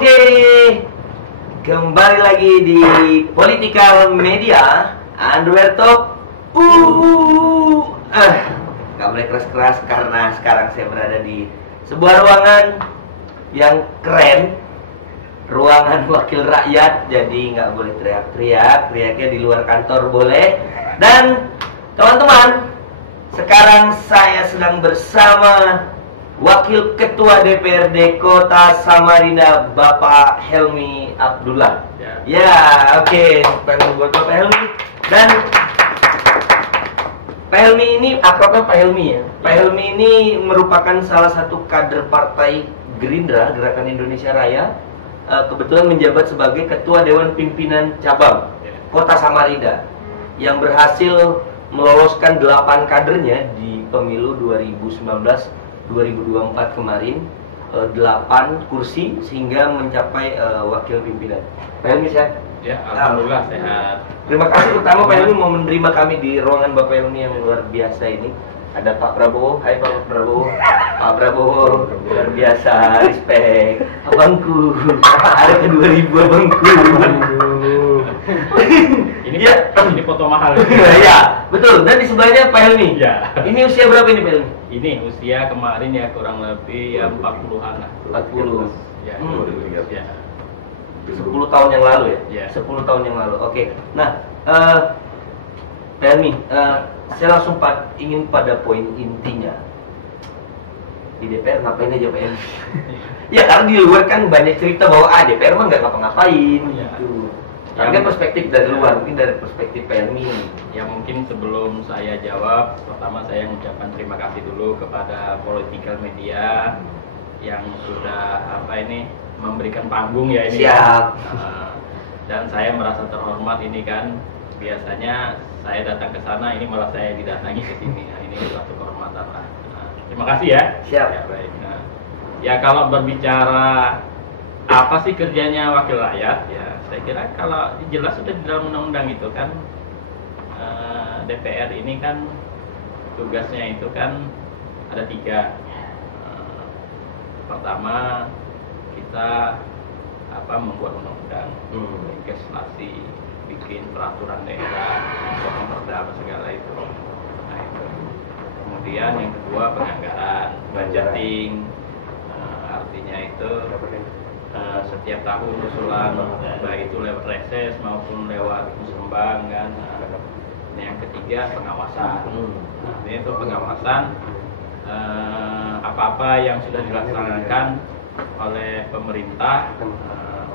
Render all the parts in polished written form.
Oke, kembali lagi di Political Media Underwear Talk. Gak boleh keras-keras karena sekarang saya berada di sebuah ruangan yang keren, ruangan wakil rakyat. Jadi nggak boleh teriak-teriak, teriaknya di luar kantor boleh. Dan teman-teman, sekarang saya sedang bersama Wakil Ketua DPRD Kota Samarinda, Bapak Helmi Abdullah. Ya, oke. Buat Bapak Helmi. Dan Pak Helmi ini, akrabnya Pak Helmi ya. Pak Helmi ini merupakan salah satu kader Partai Gerindra, Gerakan Indonesia Raya. Kebetulan menjabat sebagai Ketua Dewan Pimpinan Cabang Kota Samarinda, yang berhasil meloloskan 8 kadernya di pemilu 2019-2024 kemarin, 8 kursi sehingga mencapai wakil pimpinan. Pak Helmi sehat? Ya, alhamdulillah sehat. Terima kasih pertama Pak Helmi mau menerima kami di ruangan Bapak Helmi yang luar biasa ini. Ada Pak Prabowo, hai Pak Prabowo. Pak Prabowo, luar biasa, respect. Abangku, ada ke 2000 abangku. Ini ya, ini foto mahal. Ya, betul. Dan di sebelahnya Pak Helmi. Ya. Ini usia berapa ini Pak Helmi? Ini usia kemarin ya kurang lebih ya 40-an lah. 40. Ya. Ya. 10 tahun yang lalu ya? Ya. 10 tahun yang lalu. Oke. Nah, Pak Helmi, saya langsung ingin pada poin intinya. Di DPR ngapain aja Pak Helmi? Ya karena di luar kan banyak cerita bahwa DPR mah nggak ngapa-ngapain gitu. Tapi kan perspektif dari luar, mungkin dari perspektif Pak Helmi. Ya mungkin sebelum saya jawab, pertama saya mengucapkan terima kasih dulu kepada Political Media yang sudah memberikan panggung ya ini. Siap. Dan saya merasa terhormat ini kan. Biasanya saya datang ke sana, ini malah saya didatangi ke sini. Nah, ini suatu kehormatan lah. Nah, terima kasih ya. Siap. Ya, baik. Nah, ya kalau berbicara apa sih kerjanya wakil rakyat, ya saya kira kalau jelas sudah di dalam undang-undang itu kan, DPR ini kan tugasnya itu kan ada 3. Pertama, kita membuat undang-undang, legislasi, bikin peraturan daerah, potong perda apa segala itu. Nah itu. Kemudian yang kedua penganggaran, budgeting. Artinya itu setiap tahun usulan, baik itu lewat reses maupun lewat musrembang kan. Nah, yang ketiga pengawasan. Nah, ini itu pengawasan apa-apa yang sudah dilaksanakan oleh pemerintah.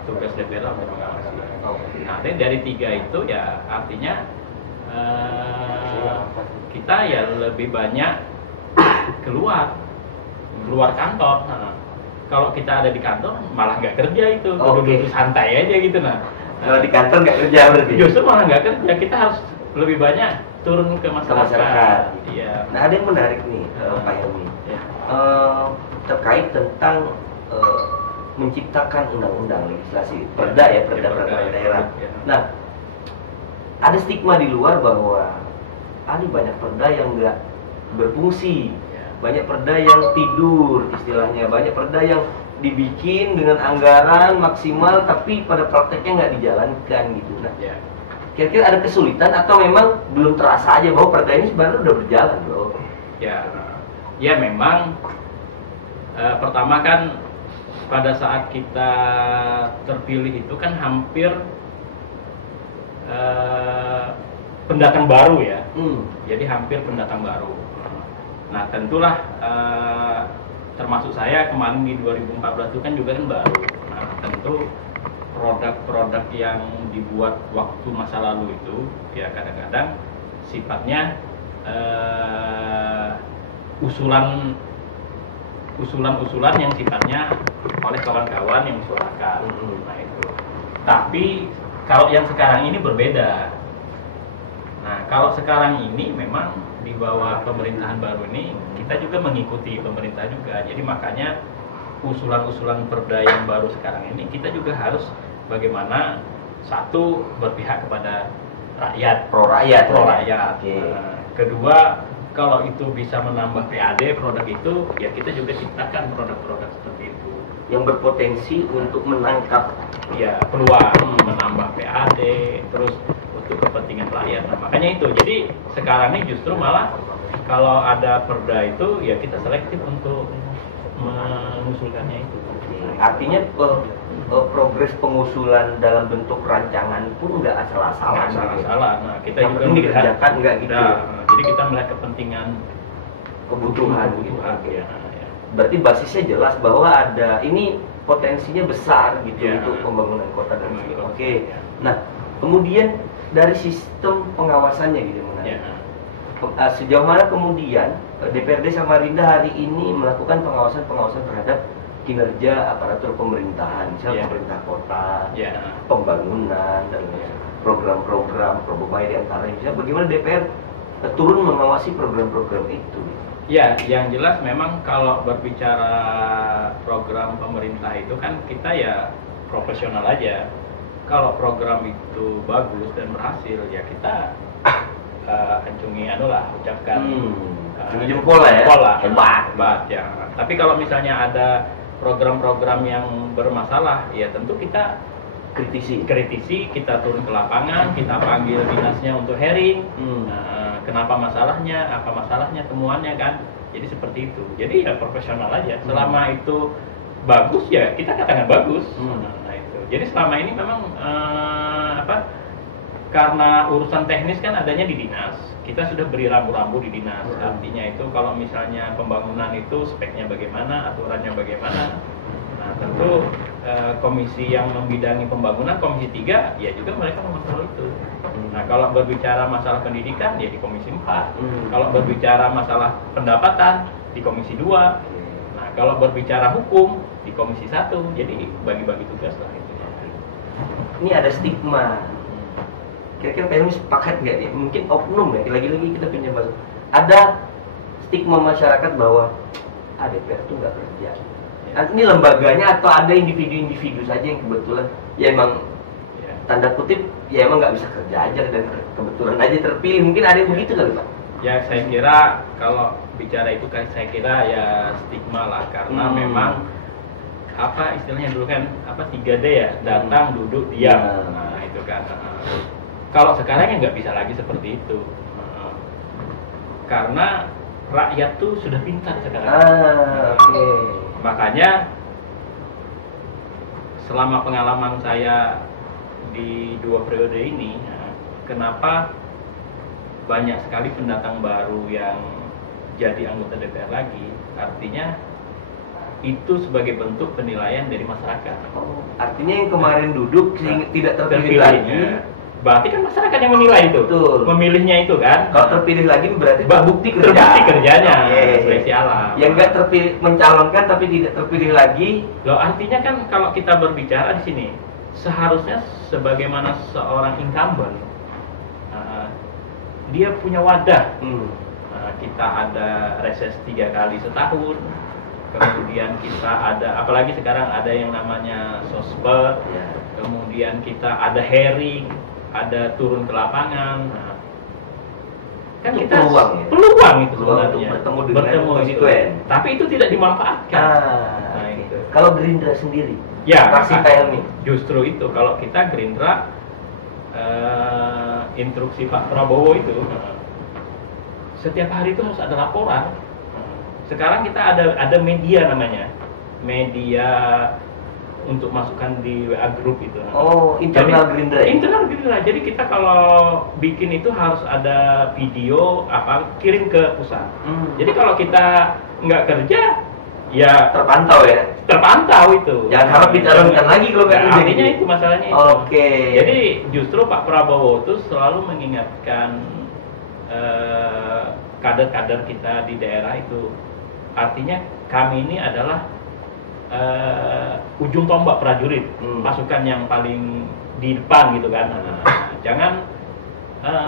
Tugas DPR untuk mengawasi. Nah, dari 3 itu ya artinya kita ya lebih banyak keluar kantor. Nah, kalau kita ada di kantor malah nggak kerja itu, duduk santai aja gitu. Nah, kalau di kantor nggak kerja berarti? Justru malah nggak kerja, kita harus lebih banyak turun ke masyarakat. Iya. Nah, ada yang menarik nih Pak Helmi, terkait tentang menciptakan undang-undang legislasi perda ya, peraturan daerah. Nah, ada stigma di luar bahwa ada banyak perda yang nggak berfungsi, banyak perda yang tidur istilahnya, banyak perda yang dibikin dengan anggaran maksimal tapi pada prakteknya nggak dijalankan gitu. Nah, kira-kira ada kesulitan atau memang belum terasa aja bahwa perda ini sebenarnya udah berjalan loh? Ya memang pertama kan pada saat kita terpilih itu kan hampir pendatang baru ya. Jadi hampir pendatang baru. Nah tentulah termasuk saya kemarin di 2014 itu kan juga kan baru. Nah tentu produk-produk yang dibuat waktu masa lalu itu ya kadang-kadang sifatnya usulan-usulan yang sifatnya oleh kawan-kawan yang usulkan. Nah itu. Tapi kalau yang sekarang ini berbeda. Nah kalau sekarang ini memang di bawah pemerintahan baru ini kita juga mengikuti pemerintah juga. Jadi makanya usulan-usulan perda yang baru sekarang ini kita juga harus bagaimana satu berpihak kepada rakyat, pro rakyat. Kedua, kalau itu bisa menambah PAD produk itu, ya kita juga ciptakan produk-produk seperti itu. yang berpotensi untuk menangkap ya peluang menambah PAD, terus untuk kepentingan rakyat. Nah, makanya itu. Jadi sekarang ini justru malah kalau ada perda itu ya kita selektif untuk mengusulkannya itu. Artinya progres pengusulan dalam bentuk rancangan pun nggak asal-asalan. Salah. Nah, kita yang juga penting dikerjakan nggak gitu. Nah, jadi kita melihat kepentingan kebutuhan gitu. Ya. Berarti basisnya jelas bahwa ada ini potensinya besar gitu Ya. untuk pembangunan kota dan sebagainya. Ya. Oke. Nah, kemudian dari sistem pengawasannya gitu Ya. sejauh mana kemudian DPRD Samarinda hari ini melakukan pengawasan terhadap kinerja aparatur pemerintahan, misalnya Ya. pemerintah kota, Ya. pembangunan dan program-program baik di antaranya. Misalnya bagaimana DPR turun mengawasi program-program itu? Ya, yang jelas memang kalau berbicara program pemerintah itu kan kita ya profesional aja. Kalau program itu bagus dan berhasil ya kita ancungi ucapkan jempol lah ya. Hebat ya. Tapi kalau misalnya ada program-program yang bermasalah ya tentu kita kritisi, kita turun ke lapangan, kita panggil dinasnya untuk hearing. Kenapa masalahnya, apa masalahnya, temuannya kan. Jadi seperti itu. Jadi ya profesional aja. Selama itu bagus ya kita katakan bagus. Nah itu. Jadi selama ini memang karena urusan teknis kan adanya di dinas. Kita sudah beri rambu-rambu di dinas. Artinya itu kalau misalnya pembangunan itu speknya bagaimana, aturannya bagaimana. Nah tentu komisi yang membidangi pembangunan, komisi 3 ya juga mereka mengontrol itu. Nah kalau berbicara masalah pendidikan ya di komisi 4. Kalau berbicara masalah pendapatan di komisi 2. Nah kalau berbicara hukum di komisi 1. Jadi bagi-bagi tugas lah itu. Ini ada stigma. Kira-kira Pak Helmi sepakat nggak nih? Mungkin oknum ya, lagi-lagi kita pinjam bahasa. Ada stigma masyarakat bahwa DPR itu nggak kerja. Ini lembaganya atau ada individu-individu saja yang kebetulan ya emang tanda kutip ya emang nggak bisa kerja aja dan kebetulan aja terpilih. Mungkin ada yang begitu kali Pak? Ya saya kira kalau bicara itu kan saya kira ya stigma lah karena memang apa istilahnya dulu kan 3D ya, datang, duduk, diam. Nah itu kan. Kalau sekarang ya nggak bisa lagi seperti itu, karena rakyat tuh sudah pintar sekarang. Makanya selama pengalaman saya di 2 periode ini, kenapa banyak sekali pendatang baru yang jadi anggota DPR lagi? Artinya itu sebagai bentuk penilaian dari masyarakat. Artinya yang kemarin duduk sehingga tidak terpilih lagi. Berarti kan masyarakat yang menilai itu, memilihnya itu kan. Kalau terpilih lagi berarti terbukti kerjanya, seleksi alam. Yang nggak terpilih mencalonkan tapi tidak terpilih lagi. Loh artinya kan kalau kita berbicara di sini, seharusnya sebagaimana seorang incumbent, dia punya wadah. Kita ada reses 3 kali setahun. Kemudian kita ada, apalagi sekarang ada yang namanya sospet. Kemudian kita ada hearing, ada turun ke lapangan. Kan itu kita peluang itu sebenarnya bertemu dengan konstituen. Tapi itu tidak dimanfaatkan. Nah itu. Kalau Gerindra sendiri, ya fraksi Pak Helmi. Justru itu kalau kita Gerindra instruksi Pak Prabowo itu setiap hari itu harus ada laporan. Sekarang kita ada media namanya, media untuk masukkan di WA group itu. Internal Gerindra. Internal Gerindra. Jadi kita kalau bikin itu harus ada video kirim ke pusat. Jadi kalau kita nggak kerja, ya terpantau itu. Jangan harap dicalonkan lagi kalau nggak kerja. Artinya itu masalahnya itu. Jadi justru Pak Prabowo itu selalu mengingatkan kader-kader kita di daerah itu. Artinya kami ini adalah ujung tombak prajurit, pasukan yang paling di depan gitu kan. Jangan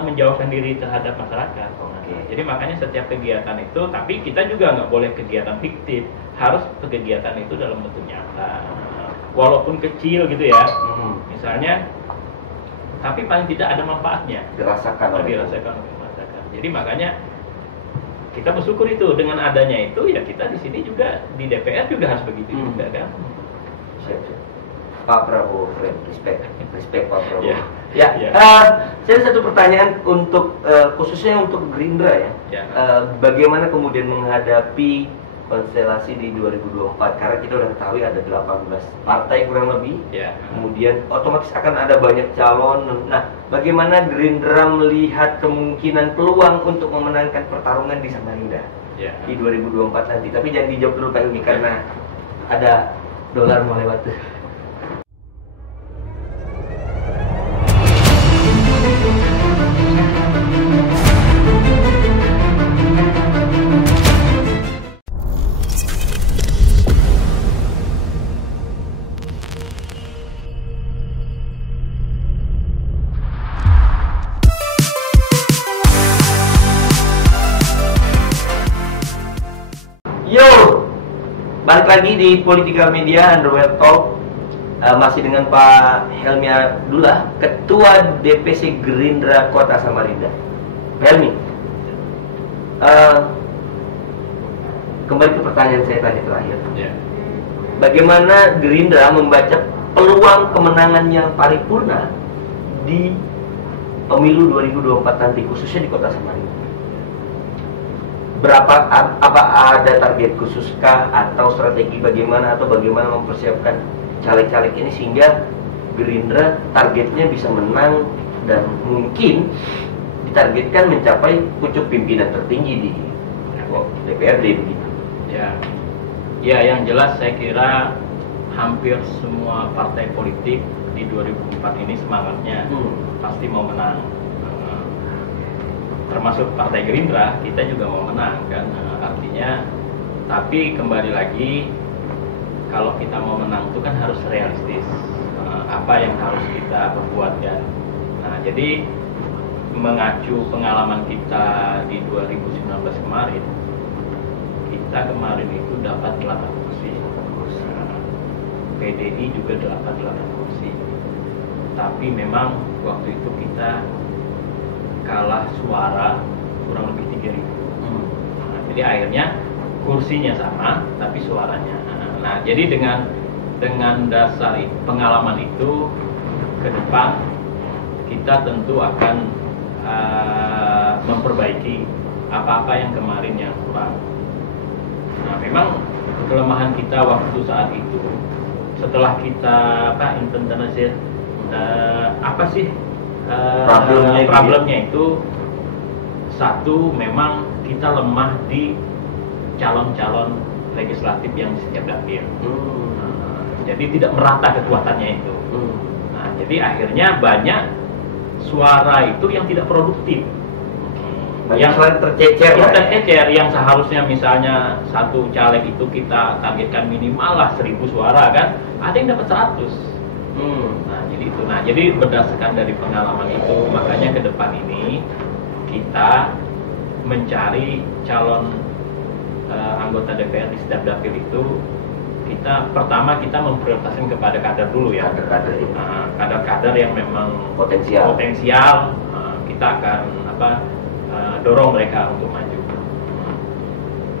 menjauhkan diri terhadap masyarakat. Jadi makanya setiap kegiatan itu, tapi kita juga nggak boleh kegiatan fiktif, harus kegiatan itu dalam bentuk nyata, walaupun kecil gitu ya. Misalnya, tapi paling tidak ada manfaatnya. Dirasakan oleh masyarakat. Jadi makanya kita bersyukur itu dengan adanya itu ya kita di sini juga di DPR juga harus begitu juga kan. Siap. Pak Prabowo, respect Pak Prabowo. Ya. Ya, Ya. saya ada satu pertanyaan untuk khususnya untuk Gerindra ya. Ya. Bagaimana kemudian menghadapi konstelasi di 2024? Karena kita udah ketahui ada 18 partai kurang lebih. Ya. Kemudian otomatis akan ada banyak calon. Nah, bagaimana Gerindra melihat kemungkinan peluang untuk memenangkan pertarungan di Samarinda Ya. di 2024 nanti? Tapi jangan dijawab dulu Pak Ilmi karena ada dolar mau lewat tuh. Yo, balik lagi di Politika Media Underwear Talk. Masih dengan Pak Helmi Abdullah, Ketua DPC Gerindra Kota Samarinda. Pak Helmi, kembali ke pertanyaan saya tadi terakhir. Ya. Bagaimana Gerindra membaca peluang kemenangannya paripurna di pemilu 2024 nanti, khususnya di Kota Samarinda? Apa ada target khususkah atau strategi bagaimana mempersiapkan caleg-caleg ini sehingga Gerindra targetnya bisa menang dan mungkin ditargetkan mencapai pucuk pimpinan tertinggi di DPRD begitu. Ya. Ya, yang jelas saya kira hampir semua partai politik di 2004 ini semangatnya pasti mau menang. Termasuk Partai Gerindra, kita juga mau menang kan, artinya. Tapi kembali lagi, kalau kita mau menang itu kan harus realistis, apa yang harus kita perbuat kan. Nah, jadi mengacu pengalaman kita di 2019 kemarin, kita kemarin itu dapat 8 kursi, PDI juga dapat 8 kursi, tapi memang waktu itu kita kalah suara kurang lebih 3.000. Nah, jadi akhirnya kursinya sama tapi suaranya. Nah, jadi dengan dasar pengalaman itu ke depan kita tentu akan memperbaiki apa-apa yang kemarin yang kurang. Nah, memang kelemahan kita waktu saat itu setelah kita internalisir apa sih problemnya itu, satu, memang kita lemah di calon-calon legislatif yang di setiap dapil. Jadi tidak merata kekuatannya itu. Nah, jadi akhirnya banyak suara itu yang tidak produktif. Yang tercecer, yang seharusnya misalnya satu caleg itu kita targetkan minimal lah 1.000 suara kan, ada yang dapat 100. Nah, jadi itu. Nah, jadi berdasarkan dari pengalaman itu, makanya ke depan ini kita mencari calon anggota DPR di setiap dapil itu. Pertama kita memprioritaskan kepada kader dulu ya. Kader-kader yang memang potensial. Kita akan dorong mereka untuk maju.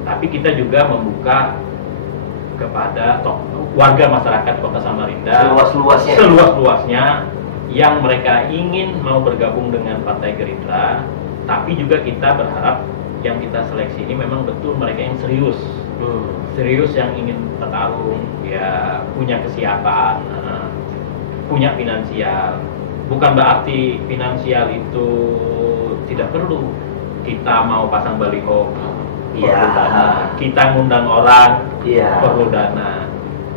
Tapi kita juga membuka kepada warga masyarakat Kota Samarinda seluas-luasnya yang mereka ingin mau bergabung dengan Partai Gerindra, tapi juga kita berharap yang kita seleksi ini memang betul mereka yang serius yang ingin bertarung, ya punya kesiapan, punya finansial. Bukan berarti finansial itu tidak perlu. Kita mau pasang baliho, perlu dana. Kita ngundang orang, perlu dana.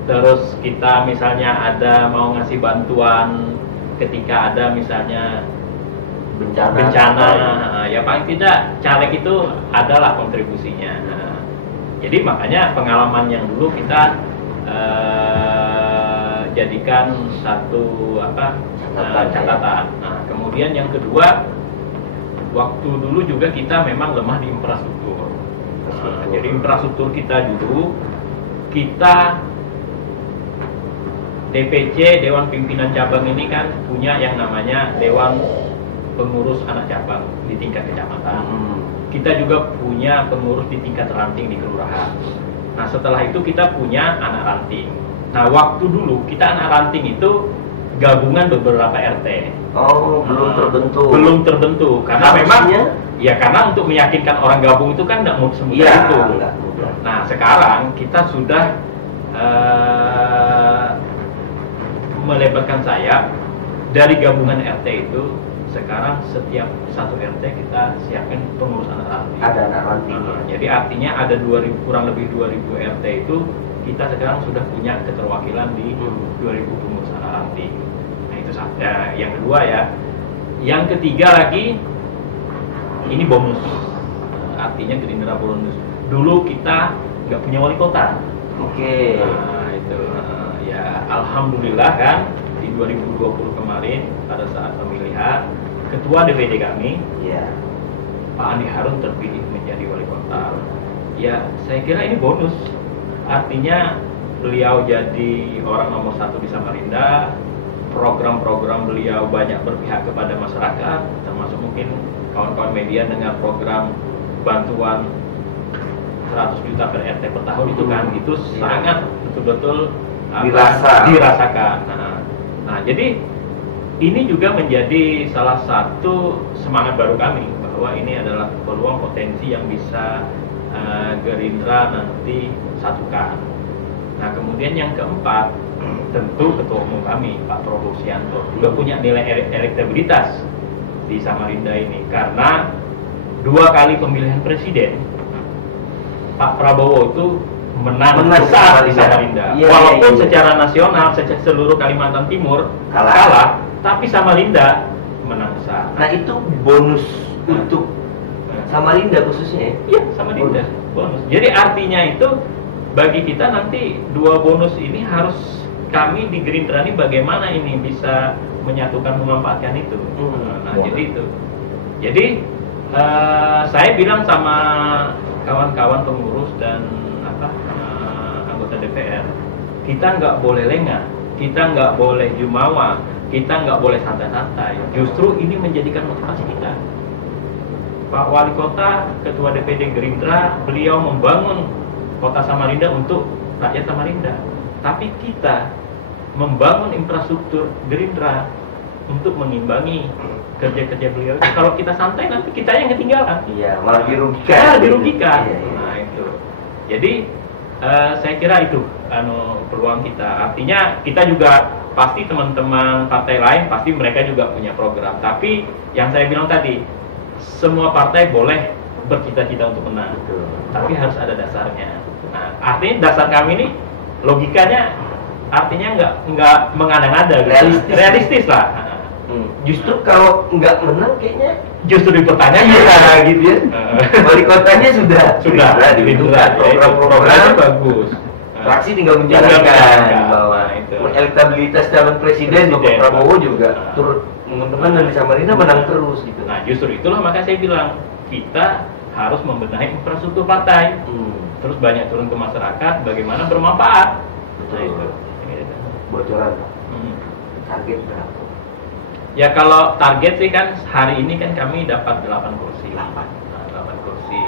Terus kita misalnya ada mau ngasih bantuan ketika ada misalnya bencana, ya paling tidak caleg itu adalah kontribusinya. Jadi makanya pengalaman yang dulu kita jadikan satu catatan. Nah, kemudian yang kedua, waktu dulu juga kita memang lemah di infrastruktur. Jadi infrastruktur kita dulu, kita DPC, Dewan Pimpinan Cabang ini kan punya yang namanya Dewan Pengurus Anak Cabang di tingkat kecamatan. Kita juga punya pengurus di tingkat ranting di kelurahan. Nah, setelah itu kita punya anak ranting. Nah, waktu dulu kita anak ranting itu gabungan beberapa RT. Oh, belum terbentuk. Belum terbentuk karena memang ya karena untuk meyakinkan orang gabung itu kan nggak semudah itu. Enggak mudah. Nah, sekarang kita sudah melebarkan sayap dari gabungan RT itu. Sekarang setiap satu RT kita siapkan pengurus anak ranting. Ada anak ranting. Jadi artinya ada 2000, kurang lebih 2000 RT itu kita sekarang sudah punya keterwakilan di 2000 pengurus anak ranting. Nah itu yang kedua ya. Yang ketiga lagi ini bonus. Artinya Gerindra bonus. Dulu kita nggak punya wali kota. Oke. Nah itu ya alhamdulillah kan di 2020 kemarin pada saat pemilihan ketua DPD kami, ya, Pak Andi Harun terpilih menjadi wali kota. Ya, saya kira ini bonus. Artinya beliau jadi orang nomor 1 di Samarinda. Program-program beliau banyak berpihak kepada masyarakat, termasuk mungkin kawan-kawan media dengan program bantuan 100 juta per RT per tahun itu kan, itu sangat betul-betul dirasakan. Nah, jadi ini juga menjadi salah satu semangat baru kami bahwa ini adalah peluang potensi yang bisa Gerindra nanti satukan. Nah, kemudian yang keempat, tentu ketua umum kami Pak Prabowo Subianto juga punya nilai elektabilitas di Samarinda ini karena 2 kali pemilihan presiden Pak Prabowo itu menang besar di Samarinda. Walaupun secara nasional, secara seluruh Kalimantan Timur kalah, tapi Samarinda menang besar. Nah itu bonus untuk Samarinda khususnya. Iya, Samarinda bonus. Jadi artinya itu bagi kita nanti 2 bonus ini harus kami di Gerindra ini bagaimana ini bisa menyatukan memanfaatkan itu. Nah jadi itu. Jadi saya bilang sama kawan-kawan pengurus dan anggota DPR, kita nggak boleh lengah, kita nggak boleh jumawa, kita nggak boleh santai-santai. Justru ini menjadikan motivasi kita. Pak Wali Kota, Ketua DPD Gerindra, beliau membangun Kota Samarinda untuk rakyat Samarinda. Tapi kita membangun infrastruktur Gerindra untuk mengimbangi kerja-kerja beliau. Kalau kita santai nanti kita yang ketinggalan. Iya, malah dirugikan. Dirugikan. Iya. Nah itu. Jadi saya kira itu peluang kita. Artinya kita juga pasti teman-teman partai lain pasti mereka juga punya program. Tapi yang saya bilang tadi, semua partai boleh bercita-cita untuk menang. Betul. Tapi harus ada dasarnya. Nah, artinya dasar kami ini logikanya artinya nggak mengada-ngada, realistis lah. Justru kalau nggak menang kayaknya justru dipertanyakan gitu ya. Wali kotanya sudah dibentukkan, program-programnya bagus. Fraksi tinggal menjalankan bahwa itu elektabilitas calon presiden Bapak Prabowo juga turut menguntungkan dan di Samarinda menang terus gitu. Nah justru itulah maka saya bilang kita harus membenahi infrastruktur partai, terus banyak turun ke masyarakat, bagaimana bermanfaat. Betul. Nah, itu. Bocoran target berapa? Ya kalau target sih kan hari ini kan kami dapat 8 kursi. 8 kursi.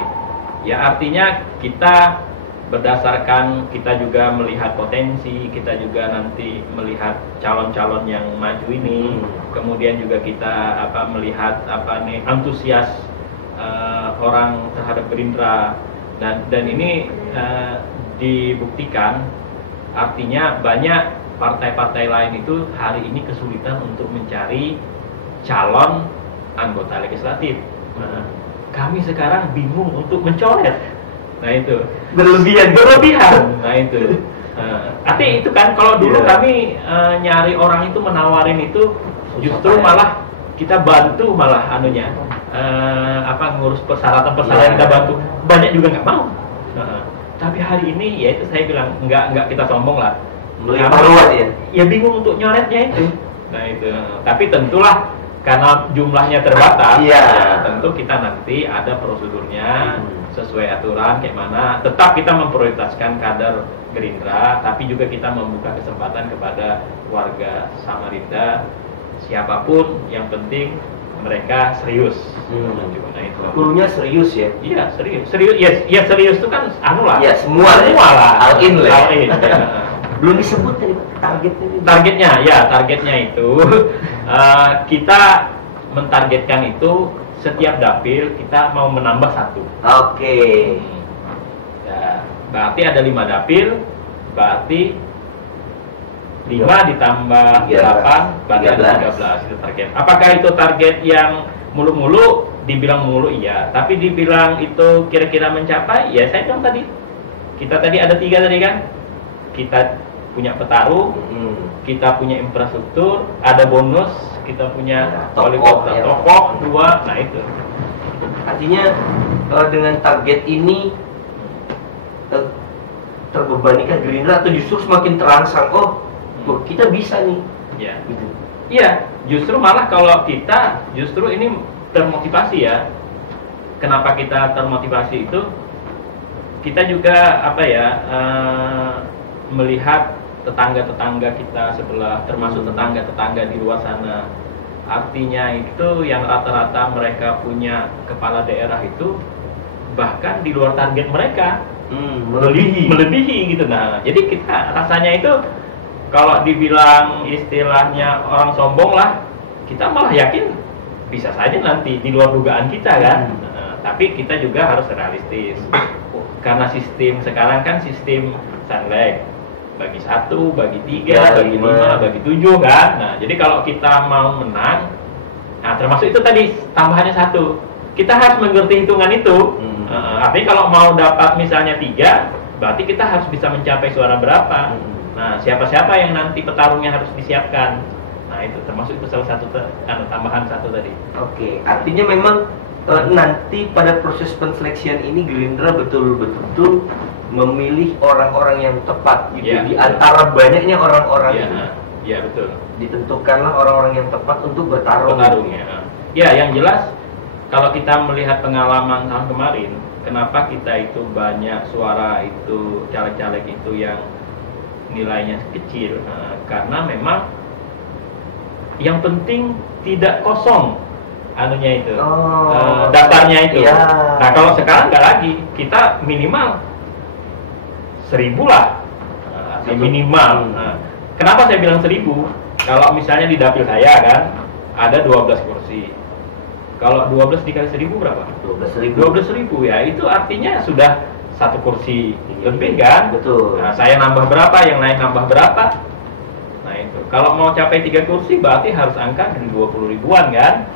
Ya artinya kita berdasarkan kita juga melihat potensi, kita juga nanti melihat calon-calon yang maju ini. Kemudian juga kita melihat antusias orang terhadap Gerindra dan ini dibuktikan artinya banyak partai-partai lain itu hari ini kesulitan untuk mencari calon anggota legislatif. Nah, kami sekarang bingung untuk mencoret. Nah itu berlebihan. Nah itu. Artinya itu kan kalau dulu kami nyari orang itu menawarin itu justru malah kita bantu malah ngurus persyaratan kita bantu, banyak juga nggak mau. Tapi hari ini ya itu saya bilang nggak kita sombong lah. Ya bingung untuk nyoretnya itu. Nah itu. Tapi tentulah karena jumlahnya terbatas, ya, tentu kita nanti ada prosedurnya sesuai aturan kayak mana. Tetap kita memprioritaskan kader Gerindra, tapi juga kita membuka kesempatan kepada warga Samarinda siapapun, yang penting mereka serius. Nah itu. Kurunya serius ya? Iya serius. Ya serius itu kan lah. Ya semua lah. All in. Belum disebut tadi Pak, targetnya. Targetnya itu kita mentargetkan itu setiap dapil kita mau menambah 1. Oke. Ya, berarti ada 5 dapil, berarti 5 ditambah 8 berarti ada 13 itu target. Apakah itu target yang mulu-mulu? Dibilang mulu iya, tapi dibilang itu kira-kira mencapai, ya saya bilang tadi. Kita tadi ada 3 tadi kan. Kita punya petarung, kita punya infrastruktur, ada bonus, kita punya wali kota, tokoh 2, nah itu. Artinya dengan target ini terbebanikah Gerindra atau justru semakin terangsang? Oh, kita bisa nih. Ya. Gitu. Iya, justru malah kalau kita justru ini termotivasi ya. Kenapa kita termotivasi itu? Kita juga melihat tetangga-tetangga kita sebelah, termasuk tetangga-tetangga di luar sana. Artinya itu yang rata-rata mereka punya kepala daerah itu bahkan di luar target mereka, melebihi gitu. Nah, jadi kita rasanya itu kalau dibilang istilahnya orang sombong lah, kita malah yakin bisa saja nanti di luar dugaan kita kan. Tapi kita juga harus realistis. Karena sistem sekarang kan sistem Sunlight, bagi 1, bagi 3, bagi 5, bagi 7 kan. Nah, jadi kalau kita mau menang, nah termasuk itu tadi tambahannya 1, kita harus mengerti hitungan itu. Artinya kalau mau dapat misalnya 3, berarti kita harus bisa mencapai suara berapa. Nah, siapa-siapa yang nanti petarungnya harus disiapkan. Nah, itu termasuk itu salah satu tambahan 1 tadi. Oke, artinya memang nanti pada proses penseleksian ini Gerindra betul-betul memilih orang-orang yang tepat gitu di antara banyaknya orang-orang itu. Iya, betul. Ditentukanlah orang-orang yang tepat untuk bertarung. Ya, yang jelas kalau kita melihat pengalaman tahun kemarin, kenapa kita itu banyak suara itu caleg-caleg itu yang nilainya kecil? Karena memang yang penting tidak kosong anunya itu, daftarnya itu. Nah, kalau sekarang nggak lagi, kita minimal 1000 lah, minimal. Nah, kenapa saya bilang 1000? Kalau misalnya di dapil saya kan ada 12 kursi. Kalau 12 dikali 1000 berapa? 12.000 ya, itu artinya sudah 1 kursi lebih kan? Betul. Nah, saya nambah berapa, yang lain nambah berapa? Nah itu. Kalau mau capai 3 kursi berarti harus angka dari 20 ribuan kan?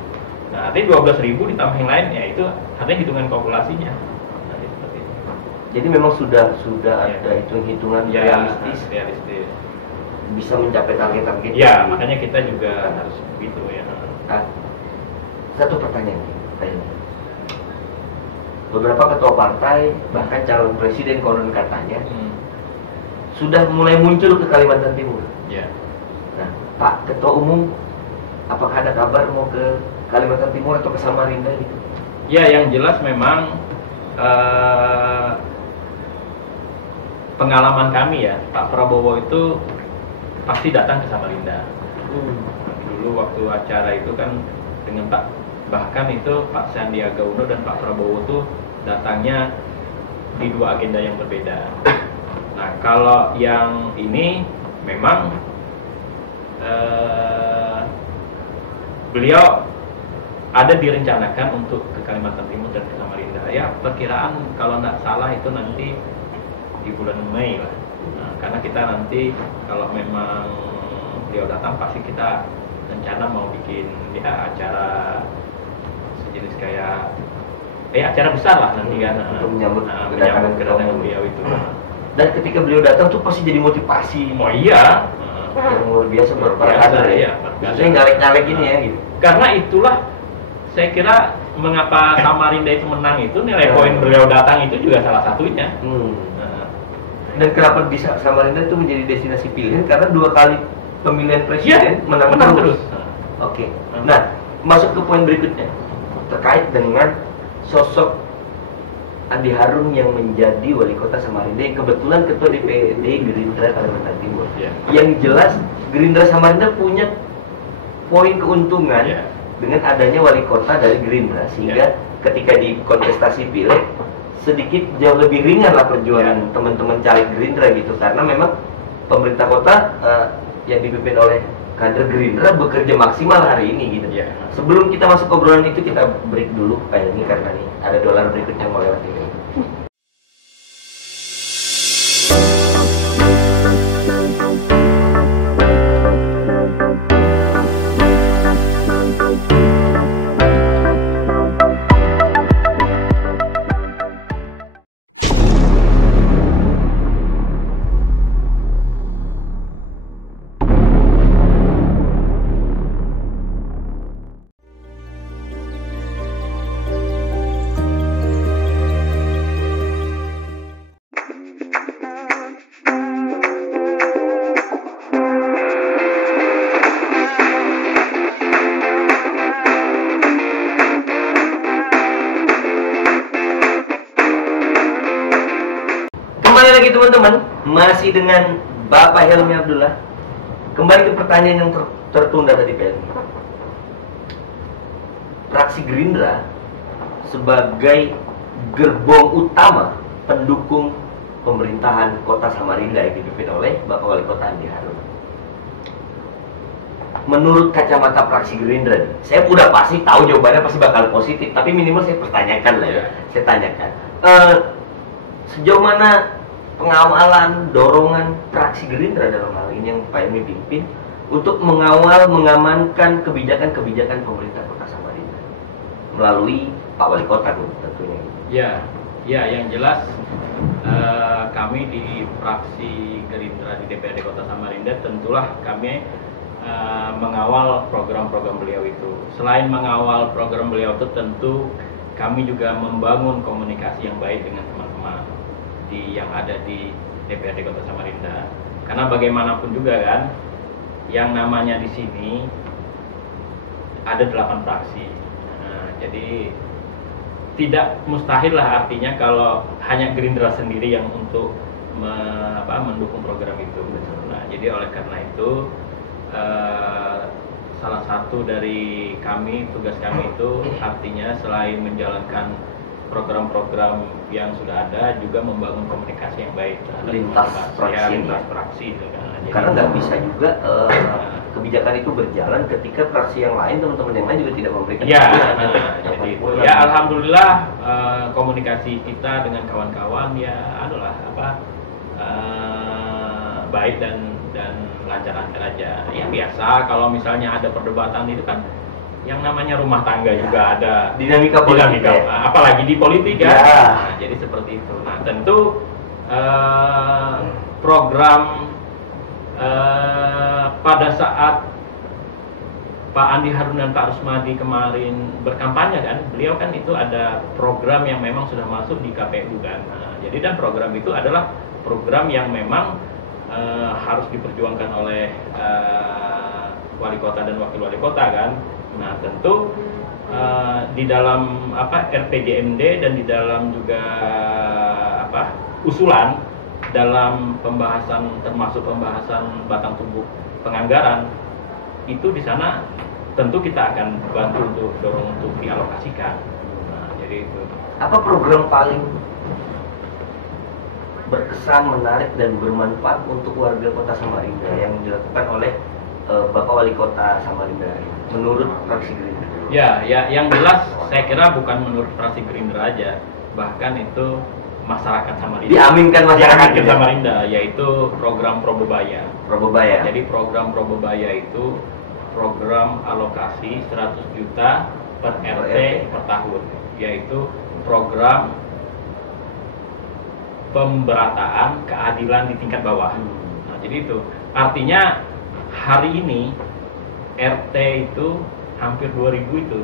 Nah, nanti 12.000 ditambah yang lain, ya itu artinya hitungan kalkulasinya. Jadi memang sudah ada hitung-hitungan realistis bisa mencapai target-target. Ya, makanya kita juga harus begitu ya. Nah, satu pertanyaan ini. Beberapa ketua partai bahkan calon presiden konon katanya sudah mulai muncul ke Kalimantan Timur. Ya. Nah, Pak Ketua Umum, apakah ada kabar mau ke Kalimantan Timur atau ke Samarinda gitu? Ya, yang jelas memang pengalaman kami ya, Pak Prabowo itu pasti datang ke Samarinda. Dulu waktu acara itu kan dengan bahkan itu Pak Sandiaga Uno dan Pak Prabowo tuh datangnya di 2 agenda yang berbeda. Nah, kalau yang ini memang beliau ada direncanakan untuk ke Kalimantan Timur dan ke Samarinda. Ya, perkiraan kalau nggak salah itu nanti di bulan Mei lah. Nah, karena kita nanti kalau memang beliau datang pasti kita rencana mau bikin ya acara sejenis kayak acara besar lah nanti kan untuk menyambut kedatangan beliau itu. Dan ketika beliau datang tuh pasti jadi motivasi. Oh iya. Yang luar biasa buat para kader ya. Biasanya nyalek-nyalek gini ya gitu. Karena itulah saya kira mengapa Samarinda itu menang itu nilai poin beliau datang itu juga salah satunya. Dan kenapa bisa Samarinda itu menjadi destinasi pilihan? Karena 2 kali pemilihan presiden menang terus. Oke. Nah, masuk ke poin berikutnya terkait dengan sosok Andi Harun yang menjadi wali kota Samarinda yang kebetulan ketua DPD Gerindra Kalimantan Timur. Yang jelas Gerindra Samarinda punya poin keuntungan dengan adanya wali kota dari Gerindra, sehingga ketika di kontestasi pileg sedikit jauh lebih ringan lah perjuangan teman-teman caleg Gerindra gitu, karena memang pemerintah kota yang dipimpin oleh kader Gerindra bekerja maksimal hari ini gitu. Ya. Sebelum kita masuk obrolan itu, kita break dulu Pak Helmi karena nih ada dolar berikutnya mau lewat ini. Kembali lagi teman-teman, masih dengan Bapak Helmi Abdullah. Kembali ke pertanyaan yang tertunda tadi Pak Helmi. Fraksi Gerindra sebagai gerbong utama pendukung pemerintahan Kota Samarinda yang dipimpin oleh Bapak Wali Kota Andi Harun. Menurut kacamata fraksi Gerindra, saya udah pasti tahu jawabannya pasti bakal positif, tapi minimal saya pertanyakan lah ya. Saya tanyakan, sejauh mana pengawalan, dorongan fraksi Gerindra dalam hal ini yang Pak Helmi pimpin untuk mengawal, mengamankan kebijakan-kebijakan pemerintah Kota Samarinda melalui Pak Wali Kota tentunya. Ya, yang jelas kami di fraksi Gerindra di DPRD Kota Samarinda tentulah kami mengawal program-program beliau itu. Selain mengawal program beliau itu, tentu kami juga membangun komunikasi yang baik dengan teman-teman yang ada di DPRD Kota Samarinda. Karena bagaimanapun juga kan, yang namanya di sini ada 8 fraksi. Jadi tidak mustahil lah artinya kalau hanya Gerindra sendiri yang untuk mendukung program itu. Nah, jadi oleh karena itu salah satu dari kami, tugas kami itu artinya selain menjalankan program-program yang sudah ada, juga membangun komunikasi yang baik lintas fraksi gitu kan. Karena nggak bisa juga kebijakan itu berjalan ketika fraksi yang lain, teman-teman yang lain juga tidak memberikan. Jadi itu ya alhamdulillah komunikasi kita dengan kawan-kawan ya adalah baik dan lancar-lancar aja. Ya biasa kalau misalnya ada perdebatan itu kan yang namanya rumah tangga juga ada dinamika politik, apalagi di politik kan. Ya. Nah, jadi seperti itu. Nah tentu program pada saat Pak Andi Harun dan Pak Rusmadi kemarin berkampanye kan, beliau kan itu ada program yang memang sudah masuk di KPU kan. Nah, jadi dan program itu adalah program yang memang harus diperjuangkan oleh wali kota dan wakil wali kota kan. Nah tentu di dalam RPJMD dan di dalam juga usulan dalam pembahasan, termasuk pembahasan batang tubuh penganggaran itu, di sana tentu kita akan bantu untuk dorong untuk dialokasikan. Nah, jadi itu. Apa program paling berkesan, menarik dan bermanfaat untuk warga Kota Samarinda yang dilakukan oleh Bapak Wali Kota Samarinda menurut fraksi Gerindra? Ya, yang jelas saya kira bukan menurut fraksi Gerindra aja, bahkan itu masyarakat Samarinda. Diaminkan masyarakat Samarinda, yaitu program Probebaya. Jadi program Probebaya itu program alokasi 100 juta per RT per tahun, yaitu program pemberataan keadilan di tingkat bawah. Nah, jadi itu artinya hari ini RT itu hampir 2000 itu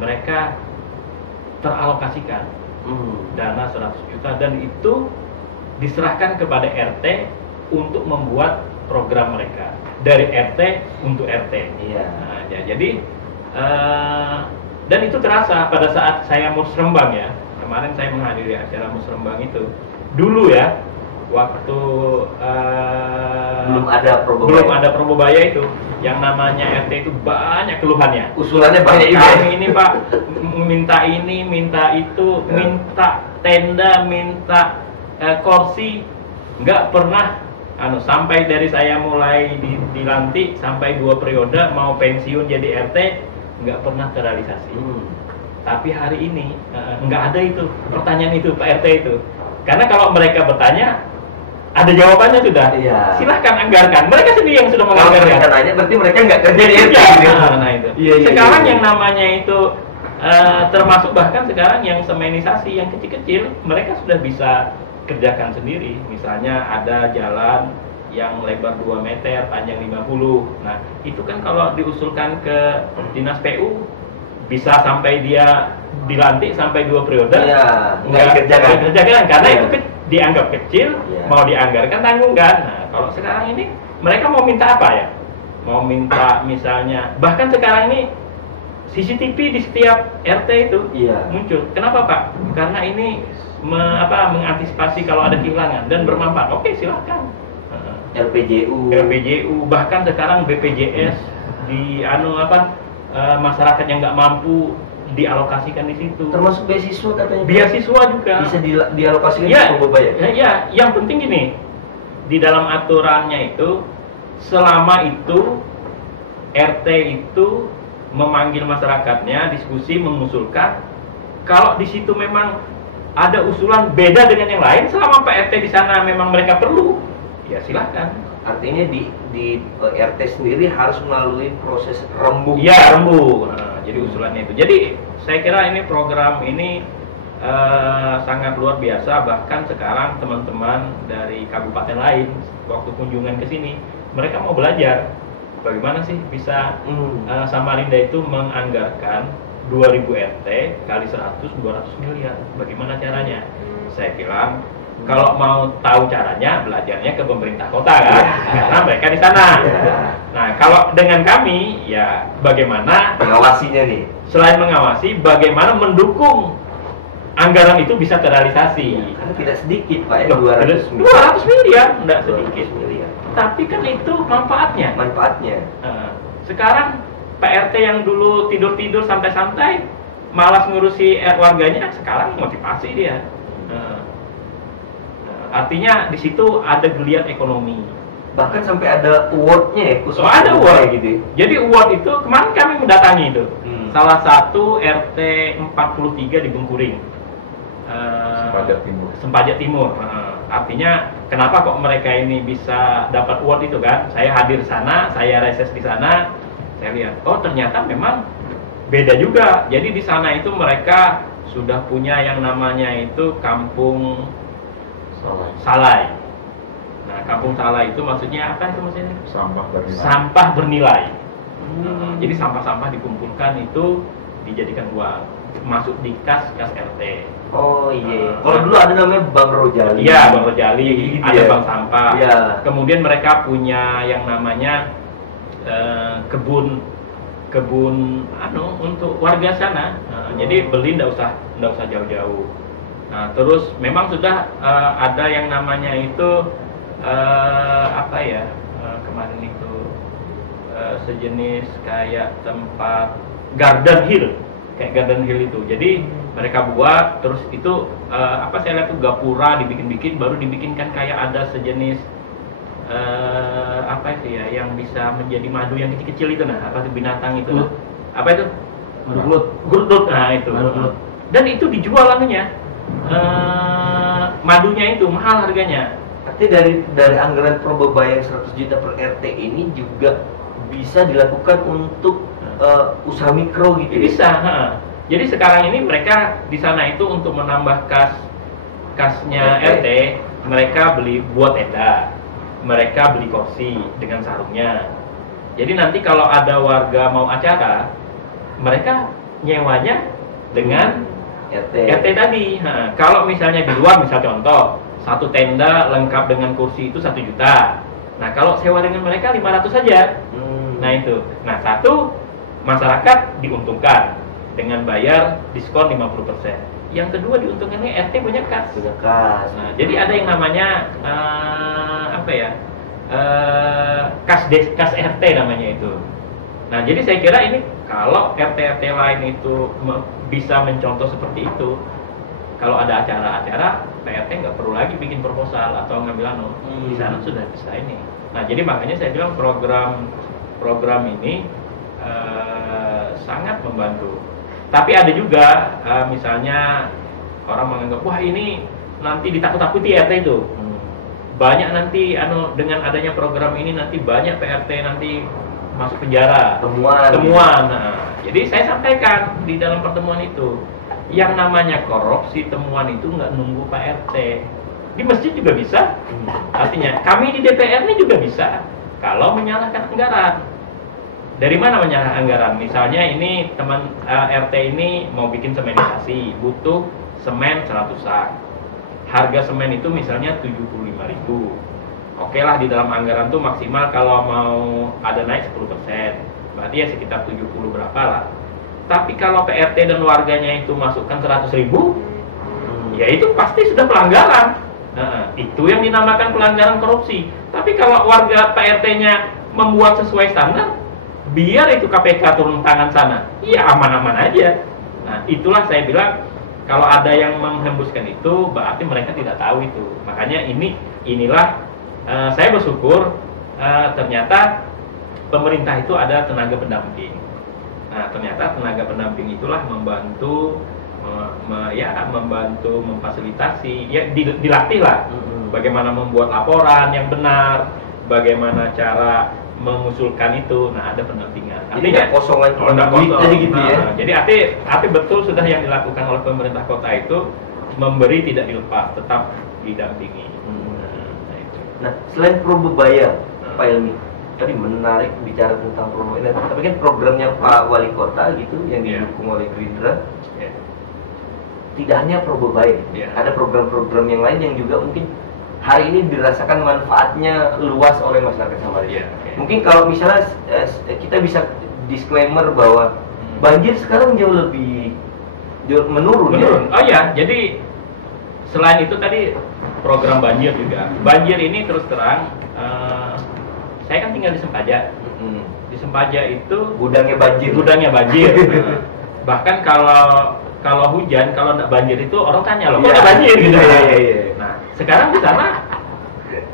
mereka teralokasikan dana 100 juta dan itu diserahkan kepada RT untuk membuat program mereka dari RT untuk RT. Iya. Nah, jadi dan itu terasa pada saat saya musrembang ya. Kemarin saya menghadiri acara musrembang itu. Dulu ya, waktu belum ada Probebaya itu, yang namanya RT itu banyak keluhannya. Usulannya banyak. Kami ini Pak minta ini, minta itu, minta tenda, minta kursi, nggak pernah sampai dari saya mulai dilantik sampai 2 periode mau pensiun jadi RT nggak pernah terrealisasi. Tapi hari ini nggak ada itu pertanyaan itu Pak RT itu. Karena kalau mereka bertanya ada jawabannya sudah. Iya. Silahkan anggarkan. Mereka sendiri yang sudah menganggarkan. Kalau mereka tanya berarti mereka nggak kerja di RT. Nah itu. Iya, sekarang yang namanya itu termasuk bahkan sekarang yang semenisasi yang kecil-kecil mereka sudah bisa kerjakan sendiri. Misalnya ada jalan yang lebar 2 meter, panjang 50. Nah, itu kan kalau diusulkan ke Dinas PU bisa sampai dia dilantik sampai 2 periode. Iya, nggak dikerjakan karena itu dianggap kecil, mau dianggarkan tanggung kan. Nah, kalau sekarang ini mereka mau minta apa ya? Mau minta misalnya, bahkan sekarang ini CCTV di setiap RT itu muncul. Kenapa Pak? Karena ini mengantisipasi kalau ada kehilangan dan bermanfaat. Oke, silakan. LPJU, bahkan sekarang BPJS di masyarakat yang nggak mampu dialokasikan di situ. Termasuk beasiswa katanya. Beasiswa juga bisa dialokasikan ke pembayar. Ya, yang penting gini, di dalam aturannya itu selama itu RT itu memanggil masyarakatnya, diskusi, mengusulkan. Kalau di situ memang ada usulan beda dengan yang lain, selama Pak RT di sana memang mereka perlu, ya silahkan. Artinya di RT sendiri harus melalui proses rembuk. Ya, rembuk. Nah, jadi usulannya itu. Jadi saya kira ini program ini sangat luar biasa. Bahkan sekarang teman-teman dari kabupaten lain waktu kunjungan ke sini, mereka mau belajar bagaimana sih bisa Samarinda itu menganggarkan 2000 RT kali 100-200 miliar. Bagaimana caranya? Saya kira kalau mau tahu caranya, belajarnya ke pemerintah kota kan, karena mereka di sana. Nah, kalau dengan kami, ya bagaimana mengawasinya nih? Selain mengawasi, bagaimana mendukung anggaran itu bisa terrealisasi? Karena tidak sedikit Pak ya, 200 miliar, tidak sedikit. Tapi kan itu manfaatnya. Sekarang Pak RT yang dulu tidur-tidur santai-santai, malas ngurusi warganya, sekarang motivasi dia. Artinya di situ ada geliat ekonomi. Bahkan sampai ada award-nya ya, khusus ada award gitu. Jadi award itu kemarin kami mendatangi itu. Salah satu RT 43 di Bengkuring. Sempajak Timur. Artinya kenapa kok mereka ini bisa dapat award itu kan? Saya hadir di sana, saya reses di sana, saya lihat, oh ternyata memang beda juga. Jadi di sana itu mereka sudah punya yang namanya itu kampung Salai. Nah, kampung Salai itu maksudnya apa itu maksudnya? Sampah bernilai. Jadi sampah-sampah dikumpulkan itu dijadikan uang, masuk di kas RT. Oh iya. Kalau dulu ada namanya Bank Rojali. Iya, Bank Rojali. Gitu ada ya? Bank sampah. Ya. Kemudian mereka punya yang namanya kebun untuk warga sana. Jadi beli ndak usah jauh-jauh. Nah, terus memang sudah ada yang namanya itu kemarin itu sejenis kayak tempat garden hill, kayak garden hill itu. Jadi mereka buat, terus itu saya lihat tuh gapura dibikin-bikin, baru dibikinkan kayak ada sejenis yang bisa menjadi madu yang kecil-kecil itu, binatang itu. Apa itu? Gurut. Nah itu. Dan itu dijual anunya. Madunya itu mahal harganya. Artinya dari anggaran Probebaya 100 juta per RT ini juga bisa dilakukan untuk usaha mikro gitu. Bisa. Jadi sekarang ini mereka di sana itu untuk menambah kasnya RT, mereka buat tenda, mereka beli kursi dengan sarungnya. Jadi nanti kalau ada warga mau acara, mereka nyewanya dengan RT tadi. Kalau misalnya di luar, misal contoh, satu tenda lengkap dengan kursi itu 1 juta. Nah, kalau sewa dengan mereka 500 saja. Nah, itu. Nah, satu, masyarakat diuntungkan dengan bayar diskon 50%. Yang kedua diuntungkannya RT punya kas. Nah, jadi ada yang namanya kas RT namanya itu. Nah, jadi saya kira ini kalau RT-RT lain itu bisa mencontoh seperti itu, kalau ada acara-acara PRT nggak perlu lagi bikin proposal atau ngambil di sana sudah bisa ini. Nah jadi makanya saya bilang program ini sangat membantu. Tapi ada juga misalnya orang menganggap wah ini nanti ditakut-takuti RT itu. Banyak nanti dengan adanya program ini nanti banyak PRT nanti masuk penjara. Temuan. Nah, jadi saya sampaikan di dalam pertemuan itu, yang namanya korupsi temuan itu nggak nunggu Pak RT. Di masjid juga bisa. Artinya kami di DPR ini juga bisa kalau menyalahkan anggaran. Dari mana menyalahkan anggaran? Misalnya ini teman RT ini mau bikin semenisasi, butuh semen 100 sak. Harga semen itu misalnya 75.000. Oke lah, di dalam anggaran tuh maksimal kalau mau ada naik 10%. Berarti ya sekitar 70 berapa lah. Tapi kalau PRT dan warganya itu masukkan 100.000, ya itu pasti sudah pelanggaran. Nah, itu yang dinamakan pelanggaran korupsi. Tapi kalau warga PRT-nya membuat sesuai standar, biar itu KPK turun tangan sana, iya aman-aman aja. Nah, itulah saya bilang kalau ada yang menghembuskan itu, berarti mereka tidak tahu itu. Makanya inilah saya bersyukur ternyata pemerintah itu ada tenaga pendamping. Nah, ternyata tenaga pendamping itulah membantu membantu memfasilitasi, ya dilatih lah. Bagaimana membuat laporan yang benar, bagaimana cara mengusulkan itu. Nah, ada pendampingan. Artinya kosongan gitu ya. Jadi arti betul sudah yang dilakukan oleh pemerintah kota itu memberi tidak dilepas, tetap didampingi. Nah, selain Probebaya, Pak Ilmi, tadi menarik bicara tentang Probebaya. Tapi kan programnya Pak Wali Kota gitu yang didukung oleh Gerindra. Tidak hanya Probebaya, ada program-program yang lain yang juga mungkin hari ini dirasakan manfaatnya luas oleh masyarakat Samarinda. Mungkin kalau misalnya kita bisa disclaimer bahwa banjir sekarang jauh menurun. Ya? Oh ya, jadi selain itu tadi program banjir juga. Banjir ini terus terang, saya kan tinggal di Sempaja. Di Sempaja itu gudangnya banjir. Bahkan kalau hujan, kalau nggak banjir itu orang tanya loh, kok nggak banjir gitu. Nah, sekarang di sana,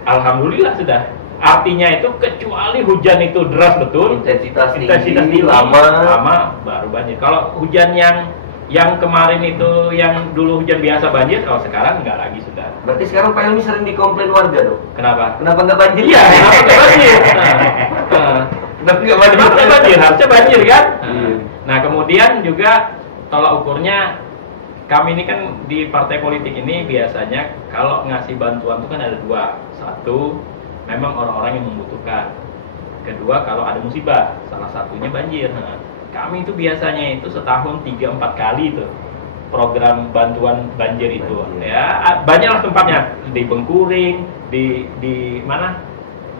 alhamdulillah sudah. Artinya itu kecuali hujan itu deras betul, intensitas tinggi, lama baru banjir. Kalau hujan yang kemarin itu, yang dulu hujan biasa banjir, kalau sekarang nggak lagi sudah. Berarti sekarang Pak Ilmi sering dikomplain warga dong? Kenapa? Kenapa nggak banjir? Iya, kenapa nggak banjir? Kenapa nggak banjir? Harusnya banjir kan? Nah, kemudian juga tolak ukurnya, kami ini kan di partai politik ini biasanya kalau ngasih bantuan itu kan ada dua. Satu, memang orang-orang yang membutuhkan. Kedua, kalau ada musibah, salah satunya banjir. Nah, kami itu biasanya itu setahun 3-4 kali itu program bantuan banjir itu. Ya, banyaklah tempatnya, di Bengkuring, di mana?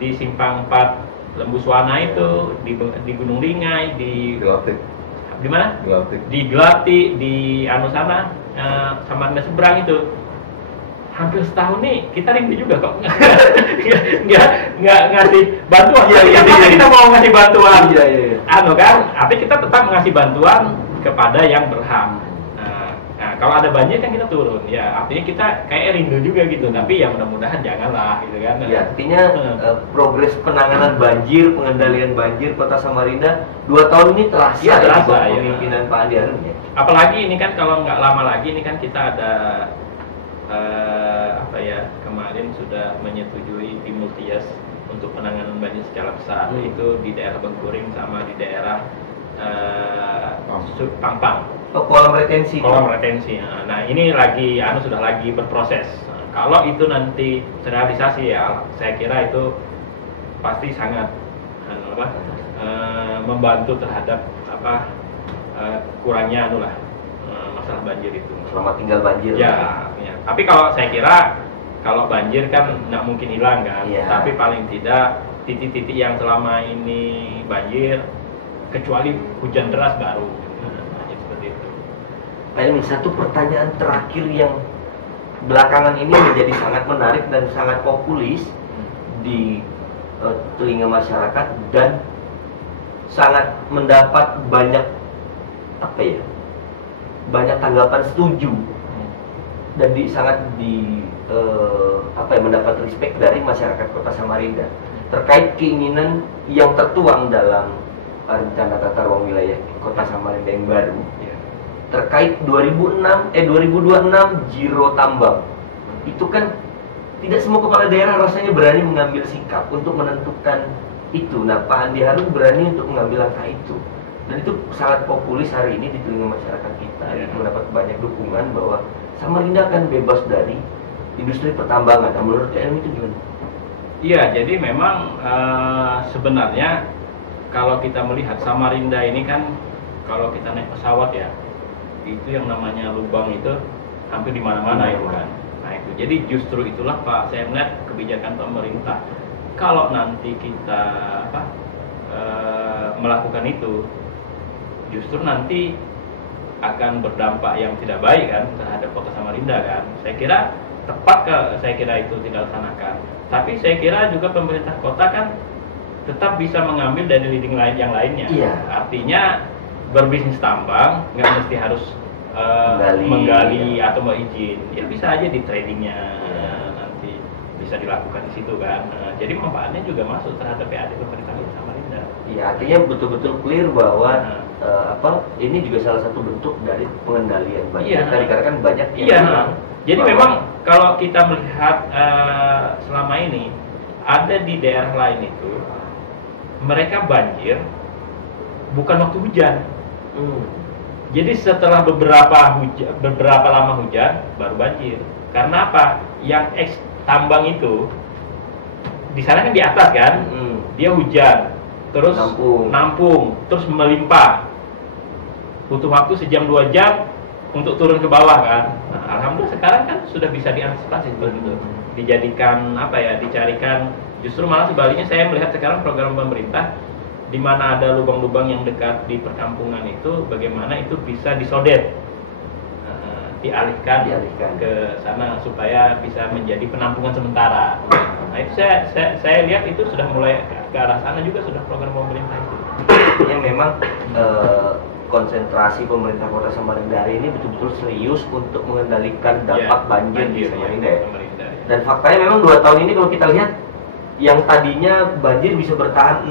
Di Simpang 4 Lembuswana itu, di Gunung Ringai, di mana? Di Glati, di sana, Samarinda seberang itu. Hampir setahun nih kita rindu juga kok nggak ngasih bantuan. Kita mau ngasih bantuan, kan? Tapi kita tetap ngasih bantuan kepada yang berhak. Nah, kalau ada banjir kan kita turun, ya artinya kita kayak rindu juga gitu. Tapi ya mudah-mudahan janganlah, gitu kan? Ya, artinya progres penanganan banjir, pengendalian banjir Kota Samarinda 2 tahun ini terasa di bawah kepemimpinan Pak Andi Harun ya. Apalagi ini kan kalau nggak lama lagi ini kan kita ada kemarin sudah menyetujui tim Multias untuk penanganan banjir secara besar, itu di daerah Bengkuring sama di daerah Pampang. Kolam retensi. Nah, ini sudah lagi berproses. Nah, kalau itu nanti terrealisasi ya, saya kira itu pasti sangat membantu terhadap kurangnya masalah banjir itu. Selama tinggal banjir. Ya. Tapi kalau saya kira kalau banjir kan nggak mungkin hilang kan. Tapi paling tidak titik-titik yang selama ini banjir, kecuali hujan deras baru. Seperti itu. Pak Ilmi, satu pertanyaan terakhir yang belakangan ini menjadi sangat menarik dan sangat populis di telinga masyarakat dan sangat mendapat banyak tanggapan setuju. dan sangat mendapat respect dari masyarakat Kota Samarinda terkait keinginan yang tertuang dalam rencana tata ruang wilayah Kota Samarinda yang baru terkait 2026 Jiro Tambang. Itu kan tidak semua kepala daerah rasanya berani mengambil sikap untuk menentukan itu. Nah, Pak Andi Harun berani untuk mengambil langkah itu, dan itu sangat populis hari ini di telinga masyarakat kita. Itu mendapat banyak dukungan bahwa Samarinda akan bebas dari industri pertambangan. Nah, menurut KM itu gimana? Iya, jadi memang sebenarnya kalau kita melihat Samarinda ini kan, kalau kita naik pesawat ya, itu yang namanya lubang itu hampir di mana-mana itu kan. Nah itu, jadi justru itulah Pak, saya melihat kebijakan pemerintah. Kalau nanti kita melakukan itu, justru nanti akan berdampak yang tidak baik kan terhadap Kota Samarinda kan. Saya kira tepat saya kira itu tidak dilaksanakan. Tapi saya kira juga pemerintah kota kan tetap bisa mengambil dari leading lain yang lainnya. Iya. Artinya berbisnis tambang nggak mesti harus menggali atau mau izin, ya bisa aja di tradingnya nanti bisa dilakukan di situ kan. Jadi manfaatnya juga masuk terhadap PAD pemerintah Samarinda. Iya, artinya betul-betul clear bahwa ini juga salah satu bentuk dari pengendalian banjir. Tadi kan banyak yang jadi memang kalau kita melihat selama ini ada di daerah lain itu mereka banjir bukan waktu hujan. Jadi setelah beberapa lama hujan baru banjir. Karena apa? Yang tambang itu di sana kan di atas kan, dia hujan, terus nampung, terus melimpah. Butuh waktu sejam 2 jam untuk turun ke bawah kan. Nah, alhamdulillah sekarang kan sudah bisa diantisipasi seperti itu. Dijadikan dicarikan, justru malah sebaliknya saya melihat sekarang program pemerintah di mana ada lubang-lubang yang dekat di perkampungan itu, bagaimana itu bisa disodet, dialihkan ke sana supaya bisa menjadi penampungan sementara. Nah itu saya lihat itu sudah mulai ke arah sana juga, sudah program pemerintah itu. Yang memang konsentrasi pemerintah Kota Samarinda hari ini betul-betul serius untuk mengendalikan dampak banjir di Samarinda ya. Dan faktanya memang 2 tahun ini kalau kita lihat, yang tadinya banjir bisa bertahan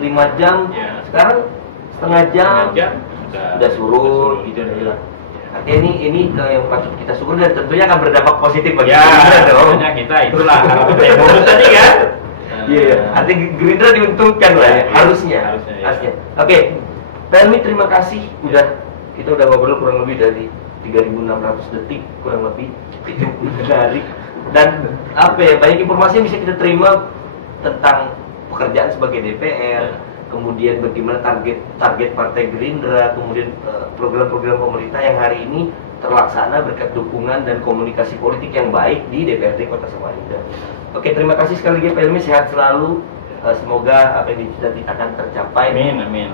5 jam, sekarang setengah jam sudah surut gitu ya. Artinya ini yang patut kita syukur dan tentunya akan berdampak positif bagi Gerindra dong. Kita itulah bonus tadi kan. Iya, artinya Gerindra diuntungkan lah ya, harusnya. Oke, Pelmi terima kasih kita udah ngobrol kurang lebih dari 3.600 detik kurang lebih, itu menarik dan banyak informasi yang bisa kita terima tentang pekerjaan sebagai DPR, kemudian bagaimana target Partai Gerindra, kemudian program-program pemerintah yang hari ini terlaksana berkat dukungan dan komunikasi politik yang baik di DPRD Kota Samarinda. Oke, terima kasih sekali lagi Pak Helmi, sehat selalu. Semoga apa yang dicita-citakan tercapai. Amin.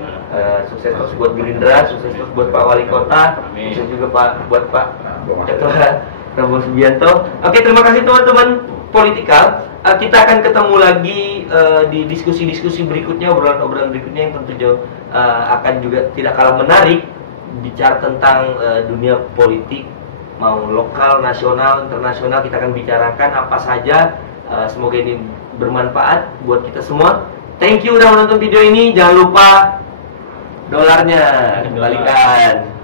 Sukses terus buat Gerindra, sukses terus buat Pak Wali Kota, sukses juga buat Pak Ketua Prabowo Subianto. Oke, terima kasih teman-teman Politikal. Kita akan ketemu lagi di diskusi-diskusi berikutnya, obrolan-obrolan berikutnya yang tentu akan juga tidak kalah menarik, bicara tentang dunia politik, mau lokal, nasional, internasional. Kita akan bicarakan apa saja. Semoga ini bermanfaat buat kita semua. Thank you udah menonton video ini. Jangan lupa dolarnya dikembalikan.